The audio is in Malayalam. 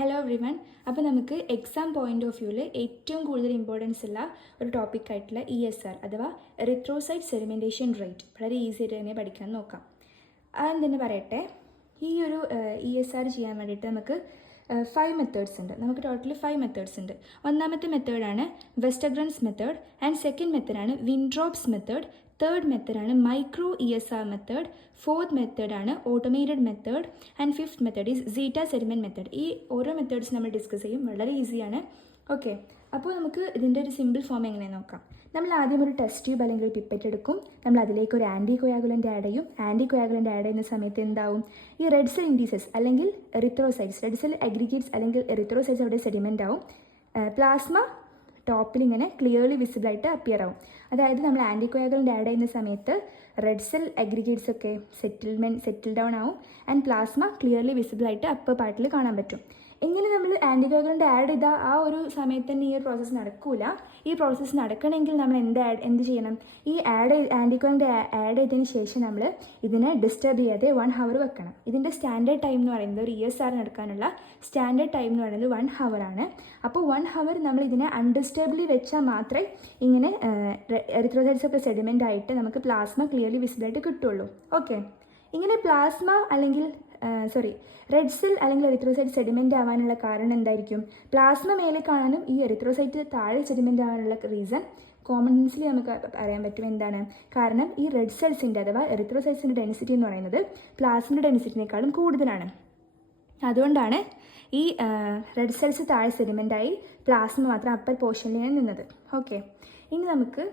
Hello everyone. അപ്പോൾ നമുക്ക് എക്സാം പോയിന്റ് ഓഫ് വ്യൂവിൽ ഏറ്റവും കൂടുതൽ ഇമ്പോർട്ടൻസ് ഉള്ള ഒരു ടോപ്പിക്കായിട്ടുള്ള ESR അഥവാ എറിത്രോസൈറ്റ് സെഡിമെൻറ്റേഷൻ റേറ്റ് വളരെ ഈസി ആയിട്ട് തന്നെ പഠിക്കാൻ നോക്കാം. അതെന്തെന്ന് പറയട്ടെ, ഈ ഒരു ESR ചെയ്യാൻ വേണ്ടിയിട്ട് നമുക്ക് 5 മെത്തേഡ്സ് ഉണ്ട്. നമുക്ക് ടോട്ടലി 5 മെത്തേഡ്സ് ഉണ്ട്. ഒന്നാമത്തെ മെത്തേഡാണ് വെസ്റ്റർഗ്രൻസ് മെത്തേഡ്, ആൻഡ് സെക്കൻഡ് മെത്തേഡാണ് വിൻട്രോപ്സ് മെത്തേഡ്, തേർഡ് മെത്തേഡാണ് മൈക്രോ ESR മെത്തേഡ്, ഫോർത്ത് മെത്തേഡാണ് automated method, and fifth method is zeta sediment method. ഈ ഓരോ മെത്തേഡ്സ് നമ്മൾ ഡിസ്കസ് ചെയ്യും, വളരെ ഈസിയാണ്. ഓക്കെ, അപ്പോൾ നമുക്ക് ഇതിൻ്റെ ഒരു സിമ്പിൾ ഫോം എങ്ങനെയാണ് നോക്കാം. നമ്മൾ ആദ്യം ഒരു ടെസ്റ്റ് ട്യൂബ് അല്ലെങ്കിൽ ഒരു പിപ്പറ്റ് എടുക്കും. നമ്മൾ അതിലേക്ക് ഒരു ആൻറ്റി കൊയാഗുലൻ്റ് ആഡ് ചെയ്യും. ആൻറ്റി കൊയാഗുലൻ്റ് ആഡ് ചെയ്യുന്ന സമയത്ത് എന്താവും, ഈ റെഡ് സെൽ ഇൻഡീസസ് അല്ലെങ്കിൽ എറിത്രോസൈറ്റ്സ്, റെഡ് സെൽ അഗ്രിഗേറ്റ്സ് അല്ലെങ്കിൽ എറിത്രോസൈറ്റ്സ് അവിടെ സെഡിമെൻ്റ് ആവും. പ്ലാസ്മ ടോപ്പിൽ ഇങ്ങനെ ക്ലിയർലി വിസിബിളായിട്ട് അപ്പിയർ ആവും. അതായത് നമ്മൾ ആൻറ്റി കൊയാഗുലൻ്റ് ആഡ് ചെയ്യുന്ന സമയത്ത് റെഡ് സെൽ അഗ്രിഗേറ്റ്സ് ഒക്കെ സെറ്റിൽ ഡൗൺ ആവും, ആൻഡ് പ്ലാസ്മ ക്ലിയർലി വിസിബിളായിട്ട് അപ്പർ പാർട്ടിൽ കാണാൻ പറ്റും. എങ്ങനെ നമ്മൾ ആൻറ്റി കൊയാഗുലൻ്റ് ആഡ് ചെയ്താൽ ആ ഒരു സമയത്ത് തന്നെ ഈ ഒരു പ്രോസസ്സ് നടക്കില്ല. ഈ പ്രോസസ്സ് നടക്കണമെങ്കിൽ നമ്മൾ എന്ത് ചെയ്യണം, ഈ ആൻറ്റി കൊയാഗുലൻ്റ് ആഡ് ചെയ്തതിന് ശേഷം നമ്മൾ ഇതിനെ ഡിസ്റ്റർബ് ചെയ്യാതെ 1 hour വെക്കണം. ഇതിൻ്റെ സ്റ്റാൻഡേർഡ് ടൈം എന്ന് പറയുന്നത് ഒരു ESR എടുക്കാനുള്ള സ്റ്റാൻഡേർഡ് ടൈം എന്ന് പറയുന്നത് 1 hour ആണ്. അപ്പോൾ 1 hour നമ്മൾ ഇതിനെ അൺഡിസ്റ്റർബ്ലി വെച്ചാൽ മാത്രമേ ഇങ്ങനെ എറിത്രോസൈറ്റ്സ് ഒക്കെ സെഡിമെൻ്റ് ആയിട്ട് നമുക്ക് പ്ലാസ്മ ക്ലിയർലി വിസിബിളായിട്ട് കിട്ടുള്ളൂ. ഓക്കെ, ഇങ്ങനെ പ്ലാസ്മ അല്ലെങ്കിൽ റെഡ് സെൽ അല്ലെങ്കിൽ എറിത്രോസൈറ്റ് സെഡിമെൻ്റ് ആവാനുള്ള കാരണം എന്തായിരിക്കും? പ്ലാസ്മ മേലെ കാണാനും ഈ എറിത്രോസൈറ്റ് താഴെ സെഡിമെൻ്റ് ആവാനുള്ള റീസൺ കോമൺസ്ലി നമുക്ക് അറിയാൻ പറ്റും. എന്താണ് കാരണം? ഈ റെഡ് സെൽസിൻ്റെ അഥവാ എറിത്രോസൈറ്റ്സിൻ്റെ ഡെൻസിറ്റി എന്ന് പറയുന്നത് പ്ലാസ്മയുടെ ഡെൻസിറ്റിനേക്കാളും കൂടുതലാണ്. അതുകൊണ്ടാണ് ഈ റെഡ് സെൽസ് താഴെ സെഡിമെൻ്റായി പ്ലാസ്മ മാത്രം അപ്പർ പോർഷനിലാണ് നിന്നത്. ഓക്കെ, ഇനി നമുക്ക്